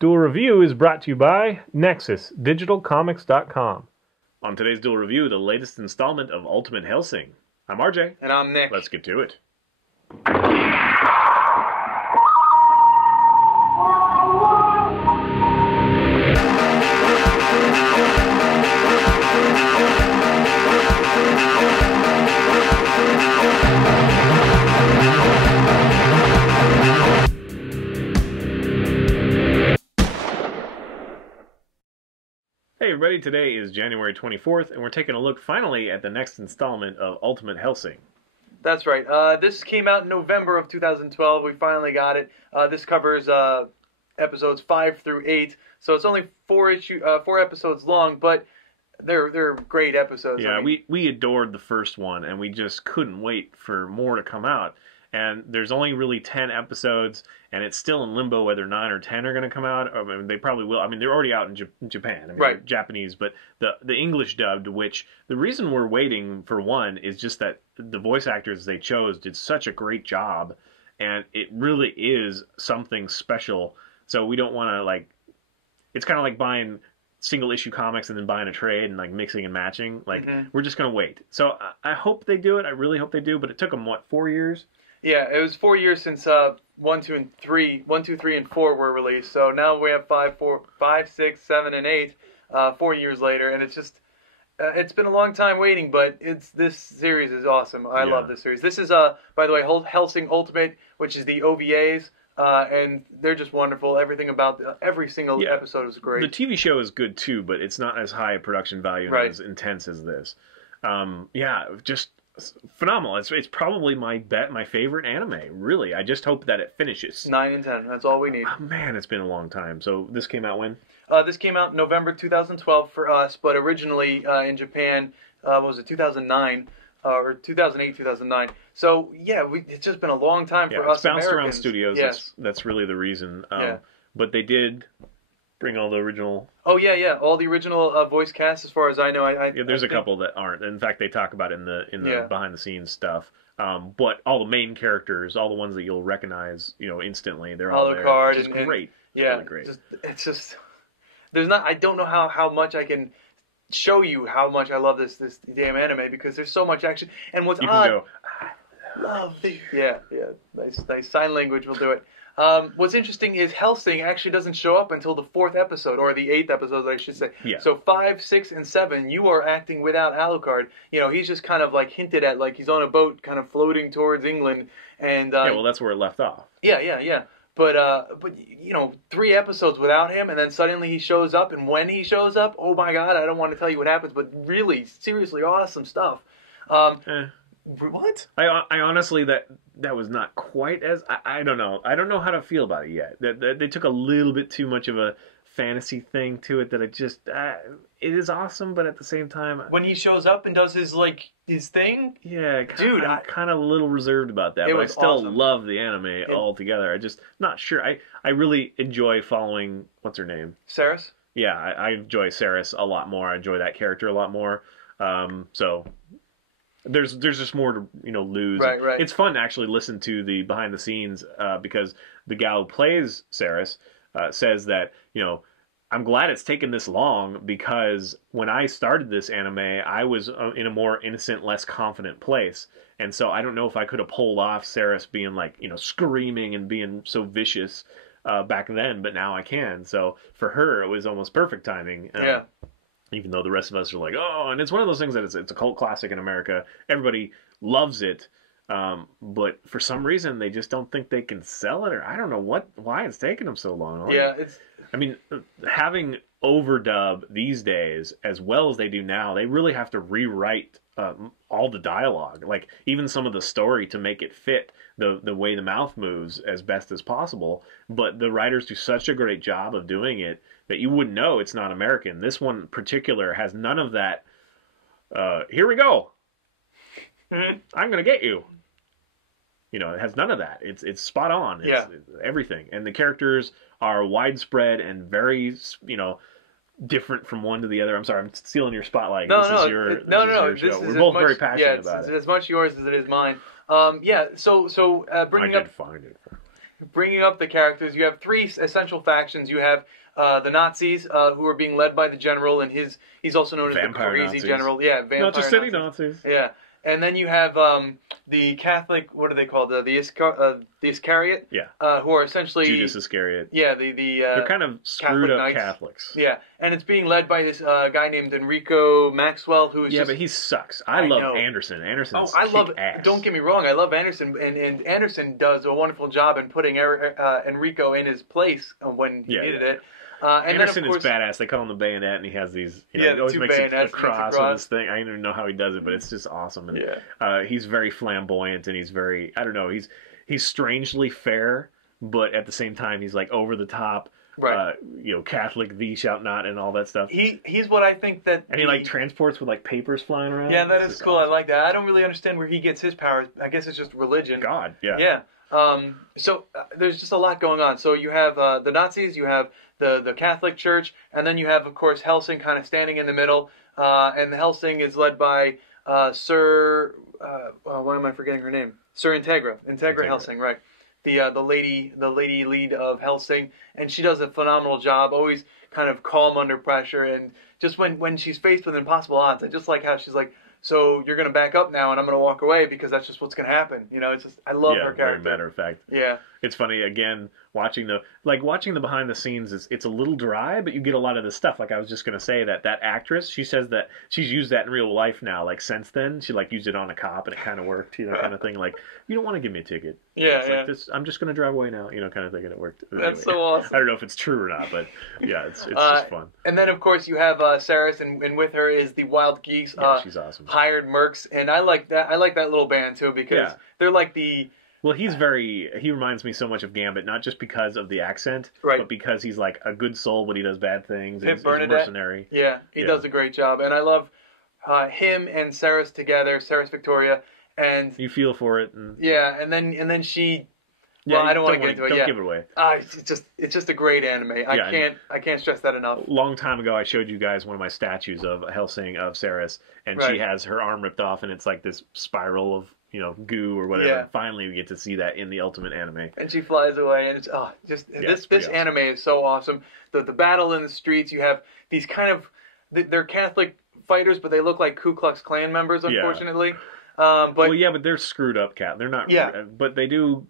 Dual Review is brought to you by NexusDigitalComics.com. On today's Dual Review, the latest installment of Ultimate Hellsing. I'm RJ. And I'm Nick. Let's get to it. Hey everybody, today is January 24th, and we're taking a look finally at the next installment of Ultimate Hellsing. That's right. This came out in November of 2012. We finally got it. This covers episodes 5 through 8, so it's only four episodes long, but they're great episodes. Yeah, I mean, we adored the first one, and we just couldn't wait for more to come out. And there's only really 10 episodes, and it's still in limbo whether 9 or 10 are going to come out. I mean, they probably will. I mean, they're already out in Japan. I mean, right. They're Japanese, but the English dubbed, which the reason we're waiting for one is just that the voice actors they chose did such a great job, and it really is something special. So we don't want to, like, it's kind of like buying single issue comics and then buying a trade and like mixing and matching. Like, we're just going to wait. So I hope they do it. I really hope they do, but it took them, what, 4 years? Yeah, it was 4 years since 1, 2, 3, and 4 were released. So now we have 5, 6, 7, and 8, 4 years later, and it's just it's been a long time waiting. But this series is awesome. I love this series. This is by the way, Hellsing Ultimate, which is the OVAs, and they're just wonderful. Everything about every single episode is great. The TV show is good too, but it's not as high a production value and as intense as this. Just phenomenal. It's probably my favorite anime, really. I just hope that it finishes. 9 and 10, that's all we need. Oh, man, it's been a long time. So this came out when? This came out November 2012 for us, but originally in Japan, what was it, 2009, or 2008, 2009. So, yeah, it's just been a long time for us Americans. It's bounced around studios. Yes. That's really the reason. But they did bring all the original... Oh, yeah. All the original voice cast, as far as I know. There's a couple that aren't. In fact, they talk about it in the behind-the-scenes stuff. But all the main characters, all the ones that you'll recognize, instantly, they're all there. Alucard, which is great. Yeah, really great. It's just... I don't know how much I can show you how much I love this damn anime, because there's so much action. And what's you odd... Can go, love the... Yeah. Nice sign language will do it. What's interesting is Hellsing actually doesn't show up until the 4th episode, or the 8th episode, I should say. Yeah. So 5, 6, and 7, you are acting without Alucard. He's just kind of like hinted at, like he's on a boat, kind of floating towards England, and that's where it left off. Yeah. But 3 episodes without him, and then suddenly he shows up, and when he shows up, oh my God, I don't want to tell you what happens, but really, seriously awesome stuff. What? I honestly, that was not quite as... I don't know. I don't know how to feel about it yet. They took a little bit too much of a fantasy thing to it that it just... it is awesome, but at the same time... When he shows up and does his thing? Yeah, dude, I'm kind of a little reserved about that, but I still love the anime altogether. I just... Not sure. I really enjoy following... What's her name? Ceres? Yeah, I enjoy Ceres a lot more. I enjoy that character a lot more. So... There's just more to lose. Right. It's fun to actually listen to the behind the scenes because the gal who plays Ceres says that I'm glad it's taken this long, because when I started this anime I was in a more innocent, less confident place, and so I don't know if I could have pulled off Ceres being screaming and being so vicious back then, but now I can. So for her it was almost perfect timing. Even though the rest of us are like, oh, and it's one of those things that it's a cult classic in America. Everybody loves it, but for some reason they just don't think they can sell it, or I don't know why it's taking them so long. I mean, having overdub these days as well as they do now, they really have to rewrite all the dialogue, like even some of the story, to make it fit the way the mouth moves as best as possible. But the writers do such a great job of doing it that you wouldn't know it's not American. This one in particular has none of that. Here we go. I'm gonna get you. It has none of that. It's spot on. It's everything, and the characters are widespread and very different from one to the other. I'm sorry, I'm stealing your spotlight. No. We're both very passionate about it. It's as much yours as it is mine. Bringing I did find it. bringing up the characters, you have three essential factions. You have the Nazis, who are being led by the general, and he's also known as Vampire the crazy Nazis. general. Yeah, vampire Not just city Nazis. Yeah. And then you have the Catholic, what are they called? The Iscariot? Yeah. Who are essentially... Judas Iscariot. Yeah, they're kind of screwed up Knights. Catholics. Yeah, and it's being led by this guy named Enrico Maxwell, who is but he sucks. I love Anderson. Anderson's kick-ass. Don't get me wrong, I love Anderson, and Anderson does a wonderful job in putting Enrico in his place when he needed it. And Anderson then, of course, is badass. They call him the bayonet, and he has these. He the always two makes bayonets, a cross with his thing. I don't even know how he does it, but it's just awesome. And he's very flamboyant, and he's very. I don't know. He's strangely fair, but at the same time, he's like over the top. Right. Catholic, thee shalt not, and all that stuff. He's what I think that. And he like transports with like papers flying around. Yeah, that is cool. Awesome. I like that. I don't really understand where he gets his powers. I guess it's just religion. God. Yeah. Yeah. So there's just a lot going on. So you have the Nazis, you have the Catholic Church, and then you have, of course, Hellsing kind of standing in the middle. And the Hellsing is led by Sir. Why am I forgetting her name? Sir Integra Hellsing, right? The lady lead of Hellsing, and she does a phenomenal job. Always kind of calm under pressure, and just when she's faced with impossible odds, I just like how she's like, so you're going to back up now, and I'm going to walk away because that's just what's going to happen. It's just I love her character. Very matter of fact. Yeah, it's funny again watching the behind the scenes. It's a little dry, but you get a lot of the stuff. Like I was just going to say that actress, she says that she's used that in real life now. Like since then, she like used it on a cop, and it kind of worked. Kind of thing. Like you don't want to give me a ticket. Yeah, it's like this. I'm just going to drive away now. Kind of thing, and it worked. That's so awesome. I don't know if it's true or not, but yeah, it's just fun. And then of course you have Saris, and with her is the Wild Geese. She's awesome. Hired mercs, and I like that. I like that little band too because they're like the. Well, he reminds me so much of Gambit, not just because of the accent, right, but because he's like a good soul, but he does bad things. Pip he's Bernadette. A mercenary. Yeah, he does a great job. And I love him and Saris together, Saris Victoria. And you feel for it. And then she... Well, I don't want to get into it. Don't give it away. It's just a great anime. I can't stress that enough. A long time ago, I showed you guys one of my statues of Hellsing of Saris, and she has her arm ripped off, and it's like this spiral of goo or whatever. Yeah. And finally, we get to see that in the Ultimate anime. And she flies away, and it's this awesome. anime is so awesome. The battle in the streets, you have these kind of they're Catholic fighters, but they look like Ku Klux Klan members, unfortunately. But they're screwed up, Cat. They're not. Yeah. But they do,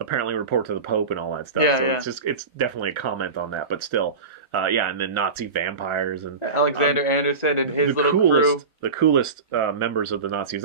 apparently report to the Pope and all that stuff. Yeah, so it's definitely a comment on that. But still, and then Nazi vampires and Alexander Anderson and his little crew. The coolest members of the Nazis.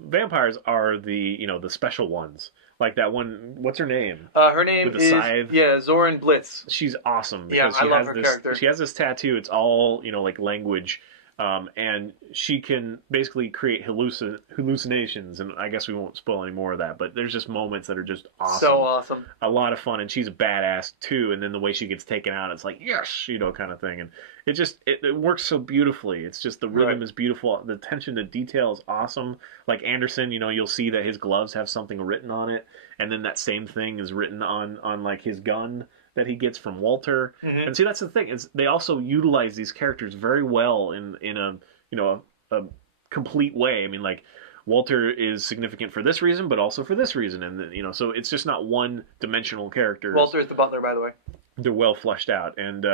Vampires are the special ones. Like that one. What's her name? Her name is scythe. Zoran Blitz. She's awesome because I love her character. She has this tattoo. It's all like language. And she can basically create hallucinations, and I guess we won't spoil any more of that, but there's just moments that are just awesome. So awesome. A lot of fun, and she's a badass too, and then the way she gets taken out, it's like, yes, kind of thing, and it works so beautifully. It's just the rhythm is beautiful, the attention to detail is awesome. Like Anderson, you'll see that his gloves have something written on it, and then that same thing is written on like his gun that he gets from Walter. Mm-hmm. And see, that's the thing, is they also utilize these characters very well in a complete way. I mean, like Walter is significant for this reason, but also for this reason, and so it's just not one-dimensional characters. Walter is the butler, by the way. They're well fleshed out, and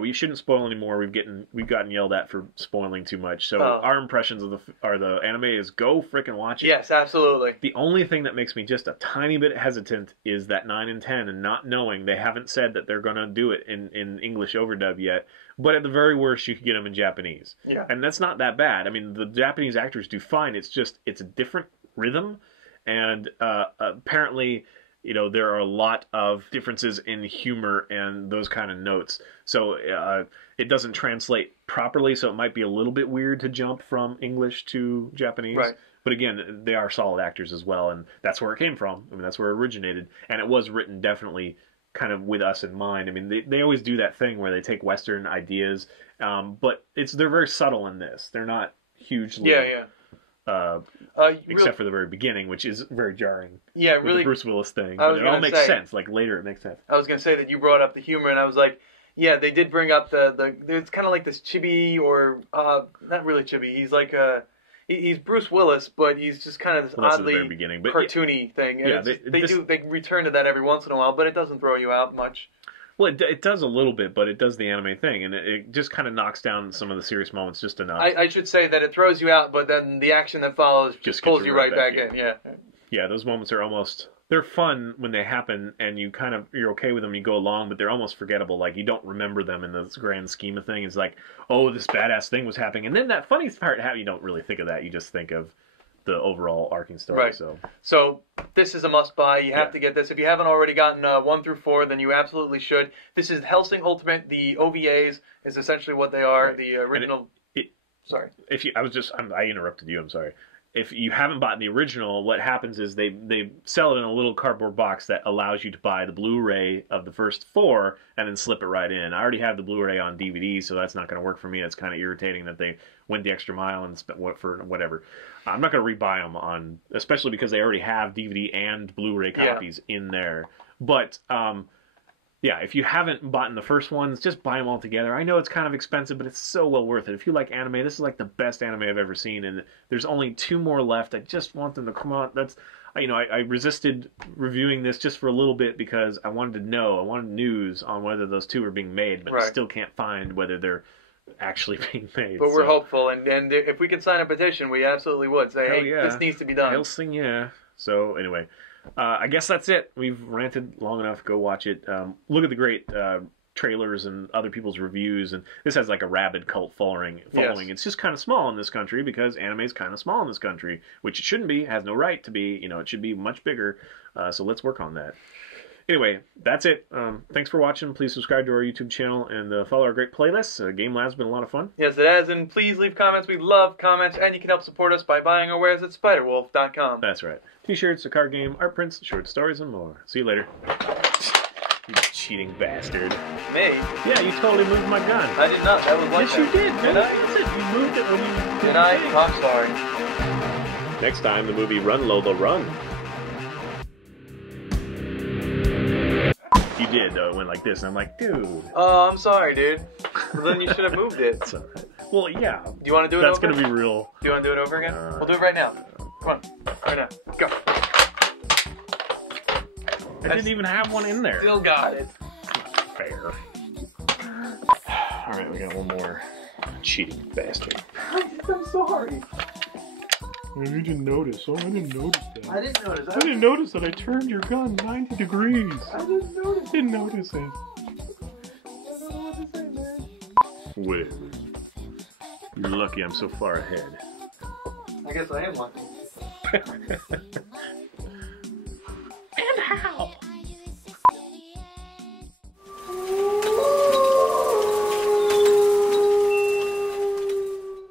we shouldn't spoil anymore. We've gotten yelled at for spoiling too much. So our impressions of the anime is go frickin' watch it. Yes, absolutely. The only thing that makes me just a tiny bit hesitant is that 9 and 10, and not knowing they haven't said that they're gonna do it in English overdub yet. But at the very worst, you could get them in Japanese. Yeah, and that's not that bad. I mean, the Japanese actors do fine. It's a different rhythm, and apparently. There are a lot of differences in humor and those kind of notes. So it doesn't translate properly, so it might be a little bit weird to jump from English to Japanese. Right. But again, they are solid actors as well, and that's where it came from. I mean, that's where it originated. And it was written definitely kind of with us in mind. I mean, they always do that thing where they take Western ideas, but they're very subtle in this. They're not hugely... except for the very beginning, which is very jarring. Yeah, really. The Bruce Willis thing. But it all makes sense. Like later, it makes sense. I was going to say that you brought up the humor, and I was like, yeah, they did bring up the it's kind of like this chibi, or not really chibi. he's Bruce Willis, but he's just kind of this Well, that's at the oddly very beginning, but cartoony thing. And yeah, they return to that every once in a while, but it doesn't throw you out much. Well, it does a little bit, but it does the anime thing, and it just kind of knocks down some of the serious moments just enough. I should say that it throws you out, but then the action that follows just pulls you right back in. Yeah. Yeah, those moments are almost, they're fun when they happen, and you're okay with them, you go along, but they're almost forgettable. Like, you don't remember them in the grand scheme of things. It's like, oh, this badass thing was happening, and then that funny part, you don't really think of that. You just think of the overall arcing story. Right. So this is a must-buy. You have to get this. If you haven't already gotten 1 through 4, then you absolutely should. This is Hellsing Ultimate. The OVAs is essentially what they are. Right. The original. Sorry. I interrupted you. I'm sorry. If you haven't bought the original, what happens is they sell it in a little cardboard box that allows you to buy the Blu-ray of the first 4 and then slip it right in. I already have the Blu-ray on DVD, so that's not going to work for me. It's kind of irritating that they went the extra mile and spent for whatever. I'm not going to rebuy them especially because they already have DVD and Blu-ray copies in there. But yeah, if you haven't bought the first ones, just buy them all together. I know it's kind of expensive, but it's so well worth it. If you like anime, this is like the best anime I've ever seen, and there's only 2 more left. I just want them to come out. I resisted reviewing this just for a little bit because I wanted news on whether those 2 are being made, but I still can't find whether they're actually being made. But we're hopeful, and if we could sign a petition, we absolutely would say, hey, this needs to be done. Hellsing, yeah. So anyway, I guess that's it. We've ranted long enough. Go watch it. Look at the great trailers and other people's reviews, and this has like a rabid cult following. Yes. It's just kind of small in this country because anime is kind of small in this country, which it shouldn't be. It has no right to be. It should be much bigger. So let's work on that. Anyway, that's it. Thanks for watching. Please subscribe to our YouTube channel and follow our great playlists. Game Lab's been a lot of fun. Yes, it has. And please leave comments. We love comments. And you can help support us by buying our wares at SpiderWolf.com. That's right. T-shirts, a card game, art prints, short stories, and more. See you later. You cheating bastard. Me? Yeah, you totally moved my gun. I did not. That was like Yes, you did. Did I? That's it. You moved it when you did. I? I'm sorry. Next time, the movie Run, Lola, Run. You did, though. It went like this, and I'm like, dude. Oh, I'm sorry, dude. Well, then you should have moved it. It's all right. Well, yeah. Do you want to do it That's over? That's going to be real. Do you want to do it over again? We'll do it right now. Come on. Right now. Go. I didn't even have one in there. Still got it. Fair. Alright, we got one more. Cheating bastard. I'm sorry. You didn't notice. Oh, I didn't notice that. I didn't notice. I didn't notice that I turned your gun 90 degrees. I didn't notice. Didn't notice it. I don't know what to say, man. Whatever. You're lucky I'm so far ahead. I guess I am lucky.